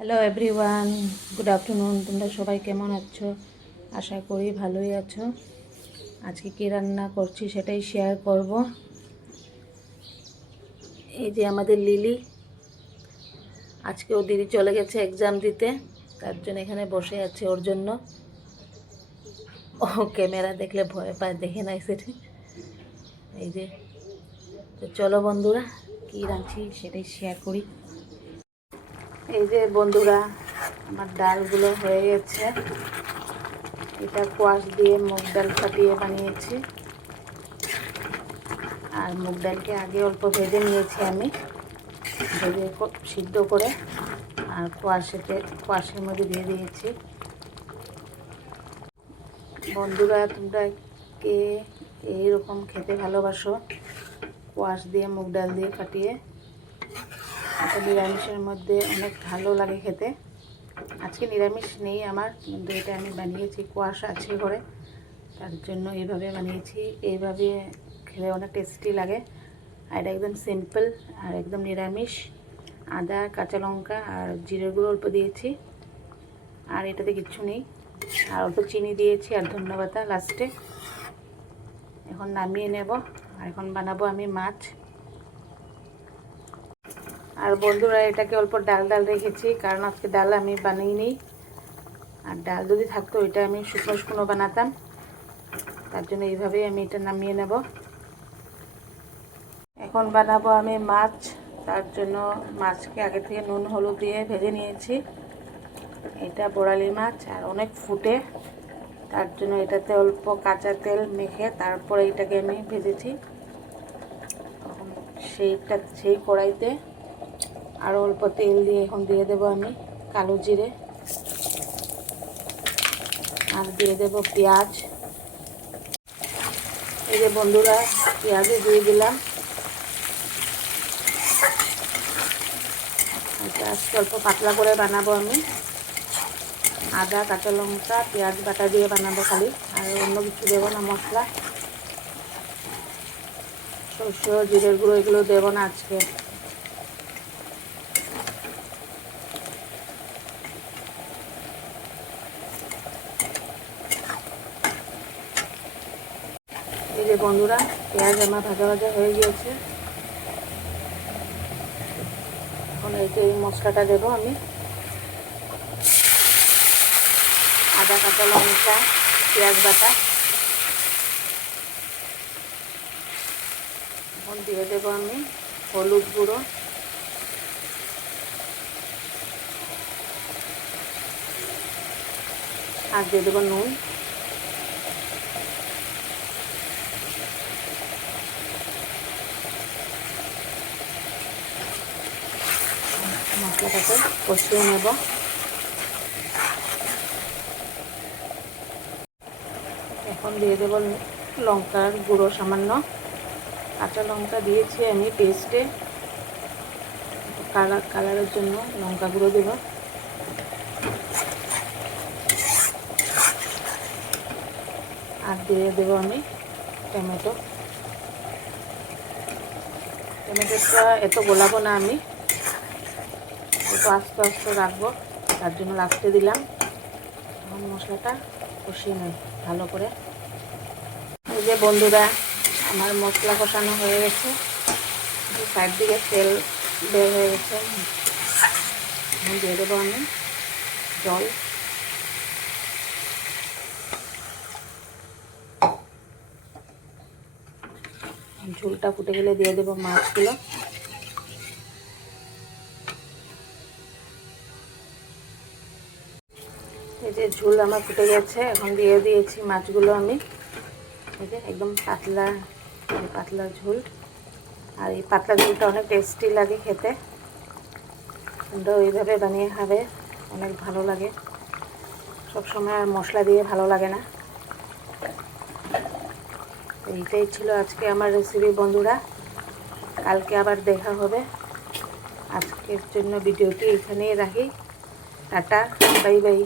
Hello everyone, good afternoon. তোমরা সবাই কেমন আছো? আশা করি ভালোই আছো। আজকে কী রান্না করছি সেটাই শেয়ার করব। এই যে আমাদের লিলি, আজকে ও দিদি চলে গেছে এক্সাম দিতে, তার জন্য এখানে বসে আছে। ওর জন্য ও ক্যামেরা দেখলে ভয় পায়, দেখে নাই সেটা। এই যে, তো চলো বন্ধুরা, কী রাঁধছি সেটাই শেয়ার করি। এই যে বন্ধুরা, আমার ডালগুলো হয়ে গেছে। এটা কোয়াশ দিয়ে মুগ ডাল ফাটিয়ে বানিয়েছি। আর মুগ ডালকে আগে অল্প ভেজে নিয়েছি আমি, ভেজে সিদ্ধ করে, আর কোয়াশের মধ্যে দিয়ে দিয়েছি। বন্ধুরা, তোমরা কে এইরকম খেতে ভালোবাসো? কোয়াশ দিয়ে মুগ ডাল দিয়ে ফাটিয়ে, এটা নিরামিষের মধ্যে অনেক ভালো লাগে খেতে। আজকে নিরামিষ নেই আমার, কিন্তু এটা আমি বানিয়েছি, কোয়াশ আছে ঘরে, তার জন্য এইভাবে বানিয়েছি। এইভাবে খেলে অনেক টেস্টি লাগে। আর এটা একদম সিম্পল আর একদম নিরামিষ। আদা, কাঁচা লঙ্কা আর জিরের গুঁড়ো অল্প দিয়েছি, আর এটাতে কিচ্ছু নেই। আর অল্প চিনি দিয়েছি আর ধন্যবাদ লাস্টে। এখন নামিয়ে নেব, আর এখন বানাবো আমি মাছ। আর বন্ধুরা, এটাকে অল্প ডাল ডাল রেখেছি, কারণ আজকে ডাল আমি বানাইনি। আর ডাল যদি থাকতো ওইটা আমি শুকনো শুকনো বানাতাম, তার জন্য এইভাবেই আমি এটা নামিয়ে নেব। এখন বানাবো আমি মাছ। তার জন্য মাছকে আগে থেকে নুন হলুদ দিয়ে ভেজে নিয়েছি। এটা বোড়ালি মাছ আর অনেক ফুটে, তার জন্য এটাতে অল্প কাঁচা তেল মেখে তারপরে এটাকে আমি ভেজেছি। সেই কড়াইতে আরও অল্প তেল দিয়ে এখন দিয়ে দেবো আমি কালো জিরে, আর দিয়ে দেবো পেঁয়াজ। এই যে বন্ধুরা, পেঁয়াজে দিয়ে দিলাম। এটা আজকে অল্প পাতলা করে বানাবো আমি। আদা, কাঁচা লঙ্কা, পেঁয়াজ বাটা দিয়ে বানাবো খালি, আর অন্য কিছু দেবো না। মশলা, সরষে, জিরের গুঁড়ো এগুলো দেবো না আজকে। এই যে বন্ধুরা, পেঁয়াজ আমার ভাজা ভাজা হয়ে গিয়েছে। এখন এই মশলাটা দেবো আমি। আদা, কাঁচা লঙ্কা, পেঁয়াজ বাটা। এখন দিয়ে দেবো আমি হলুদ গুঁড়ো, আর দিয়ে দেবো নুন। মশলাটাকে কষিয়ে নেব। এখন দিয়ে দেবো লঙ্কার গুঁড়ো সামান্য। কাঁচা লঙ্কা দিয়েছি আমি টেস্টে, কালারের জন্য লঙ্কা গুঁড়ো দেব। আর দিয়ে দেবো আমি টমেটো। টমেটোটা এত গোলাবো না আমি, একটু আস্তে আস্তে রাখবো, তার জন্য লাস্টে দিলাম। এখন মশলাটা কষিয়ে নেব ভালো করে। এই যে বন্ধুরা, আমার মশলা কষানো হয়ে গেছে, সাইড দিকে তেল বের হয়ে গেছে। এখন দিয়ে দেবো আমি জল। ঝোলটা ফুটে গেলে দিয়ে দেবো মাছগুলো। এই যে ঝোল আমার ফুটে গেছে, এখন দিয়ে দিয়েছি মাছগুলো আমি। এই যে একদম পাতলা পাতলা ঝোল। আর এই পাতলা ঝোলটা অনেক টেস্টি লাগে খেতে। তোমরা ওইভাবে বানিয়ে খাবে, অনেক ভালো লাগে। সবসময় আর মশলা দিয়ে ভালো লাগে না। এইটাই ছিল আজকে আমার রেসিপি বন্ধুরা। কালকে আবার দেখা হবে। আজকের জন্য ভিডিওটি এখানেই রাখি। Tata, bye bye.